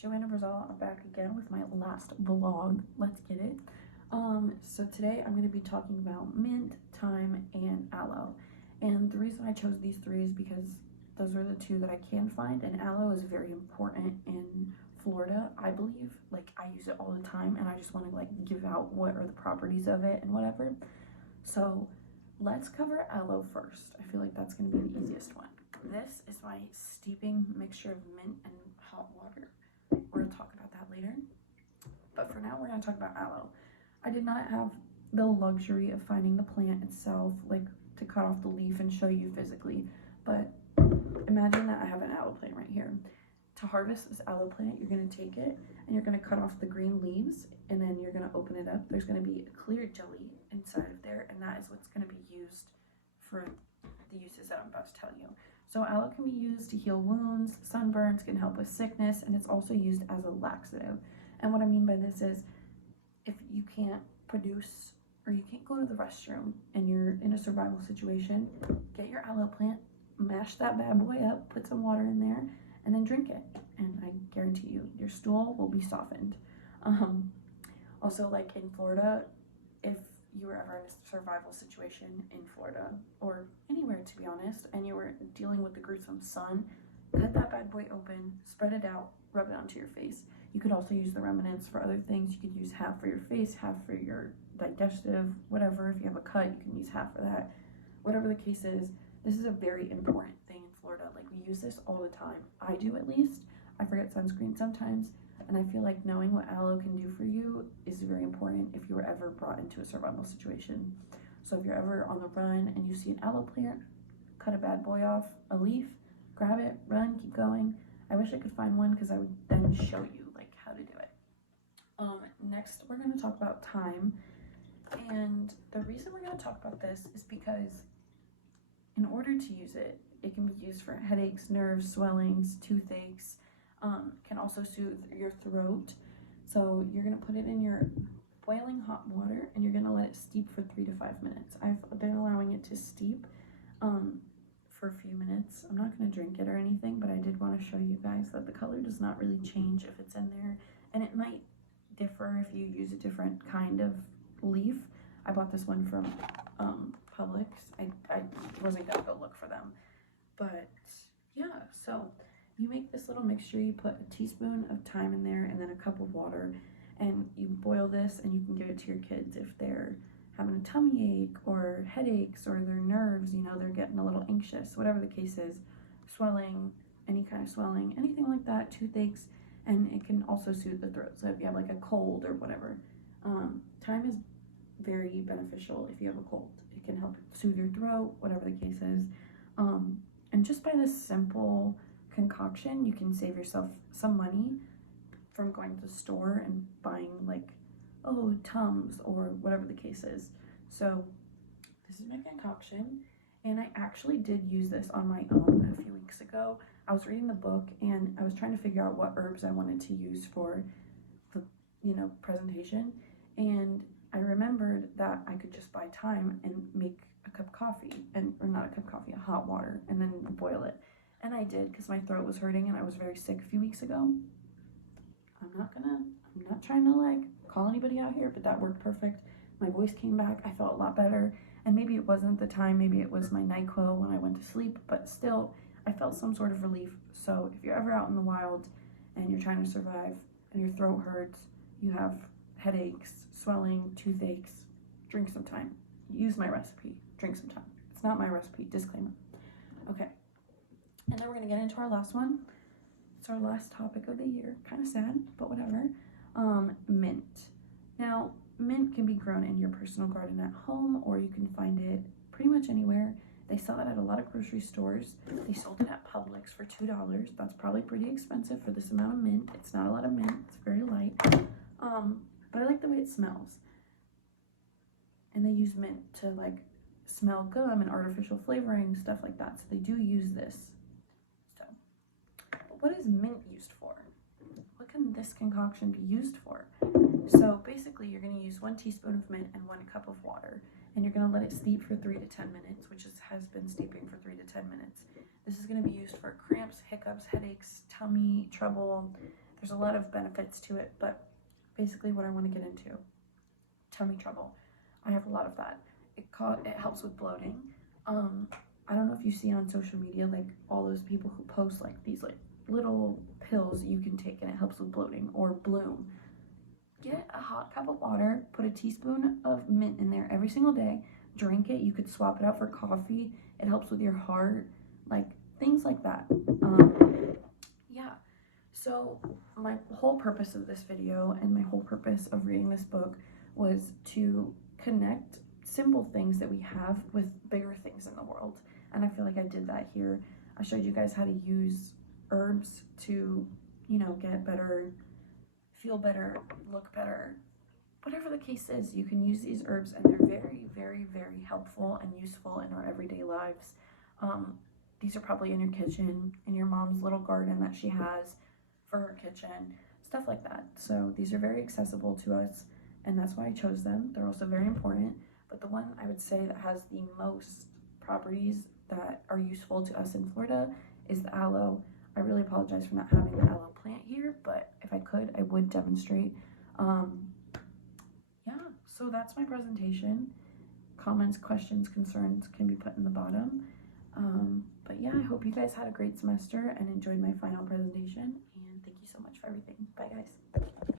Joanna Brazil. I'm back again with my last vlog. Let's get it. So today I'm going to be talking about mint, thyme, and aloe. And the reason I chose these three is because those are the two that I can find, and aloe is very important in Florida, I believe. Like, I use it all the time, and I just want to like give out what are the properties of it and whatever. So let's cover aloe first. I feel like that's going to be the easiest one. This is my steeping mixture of mint and hot water. We're going to talk about that later. But for now, we're going to talk about aloe. I did not have the luxury of finding the plant itself, like to cut off the leaf and show you physically. But imagine that I have an aloe plant right here. To harvest this aloe plant, you're going to take it and you're going to cut off the green leaves, and then you're going to open it up. There's going to be a clear jelly inside of there, and that is what's going to be used for the uses that I'm about to tell you. So aloe can be used to heal wounds, sunburns, can help with sickness, and it's also used as a laxative. And what I mean by this is, if you can't produce or you can't go to the restroom and you're in a survival situation, get your aloe plant, mash that bad boy up, put some water in there, and then drink it. And I guarantee you, your stool will be softened. Also, like in Florida, if you were ever in a survival situation in Florida or anywhere, to be honest, and you were dealing with the gruesome sun, cut that bad boy open, spread it out, rub it onto your face. You could also use the remnants for other things. You could use half for your face, half for your digestive, whatever. If you have a cut, you can use half for that. Whatever the case is, this is a very important thing in Florida. Like, we use this all the time. I do, at least. I forget sunscreen sometimes, and I feel like knowing what aloe can do for you is very important if you were ever brought into a survival situation. So if you're ever on the run and you see an aloe plant, cut a bad boy off, a leaf, grab it, run, keep going. I wish I could find one because I would then show you like how to do it. Next, we're going to talk about thyme. And the reason we're going to talk about this is because in order to use it, it can be used for headaches, nerves, swellings, toothaches, can also soothe your throat. So you're going to put it in your boiling hot water and you're going to let it steep for 3 to 5 minutes. I've been allowing it to steep for a few minutes. I'm not going to drink it or anything, but I did want to show you guys that the color does not really change if it's in there, and it might differ if you use a different kind of leaf. I bought this one from Publix. I wasn't gonna go look for them, but yeah. So you make this little mixture. You put a teaspoon of thyme in there and then a cup of water, and you boil this, and you can give it to your kids if they're having a tummy ache or headaches or their nerves, you know, they're getting a little anxious, whatever the case is, swelling, any kind of swelling, anything like that, toothaches, and it can also soothe the throat. So if you have like a cold or whatever, thyme is very beneficial if you have a cold. It can help soothe your throat, whatever the case is. And just by this simple concoction, you can save yourself some money from going to the store and buying like, oh, Tums or whatever the case is. So this is my concoction, and I actually did use this on my own a few weeks ago. I was reading the book and I was trying to figure out what herbs I wanted to use for the, you know, presentation, and I remembered that I could just buy thyme and make a cup of coffee, or not a cup of coffee, a hot water, and then boil it. And I did, because my throat was hurting and I was very sick a few weeks ago. I'm not trying to like call anybody out here, but that worked perfect. My voice came back. I felt a lot better. And maybe it wasn't the time, maybe it was my NyQuil when I went to sleep, but still, I felt some sort of relief. So if you're ever out in the wild and you're trying to survive and your throat hurts, you have headaches, swelling, toothaches, drink some thyme. Use my recipe, drink some thyme. It's not my recipe, disclaimer. Okay, and then we're gonna get into our last one. It's our last topic of the year. Kind of sad, but whatever. Mint. Now, mint can be grown in your personal garden at home, or you can find it pretty much anywhere. They sell it at a lot of grocery stores. They sold it at Publix for $2. That's probably pretty expensive for this amount of mint. It's not a lot of mint. It's very light. But I like the way it smells. And they use mint to like smell gum and artificial flavoring, stuff like that. So they do use this. So, but what is mint used for? What can this concoction be used for? So basically, you're going to use 1 teaspoon of mint and 1 cup of water, and you're going to let it steep for 3 to 10 minutes, which has been steeping for 3 to 10 minutes. This is going to be used for cramps, hiccups, headaches, tummy trouble. There's a lot of benefits to it, but basically what I want to get into, tummy trouble. I have a lot of that. It helps with bloating. I don't know if you see on social media, like all those people who post like these like little pills you can take and it helps with bloating, or Bloom. Get a hot cup of water, put a teaspoon of mint in there every single day, drink it. You could swap it out for coffee. It helps with your heart, like things like that. Yeah. So my whole purpose of this video and my whole purpose of reading this book was to connect simple things that we have with bigger things in the world. And I feel like I did that here. I showed you guys how to use herbs to, you know, get better, feel better, look better. Whatever the case is, you can use these herbs and they're very, very, very helpful and useful in our everyday lives. These are probably in your kitchen, in your mom's little garden that she has for her kitchen, stuff like that. So these are very accessible to us, and that's why I chose them. They're also very important, but the one I would say that has the most properties that are useful to us in Florida is the aloe. I really apologize for not having the aloe plant here, but if I could, I would demonstrate. Yeah, so that's my presentation. Comments, questions, concerns can be put in the bottom. But yeah, I hope you guys had a great semester and enjoyed my final presentation, and thank you so much for everything. Bye guys.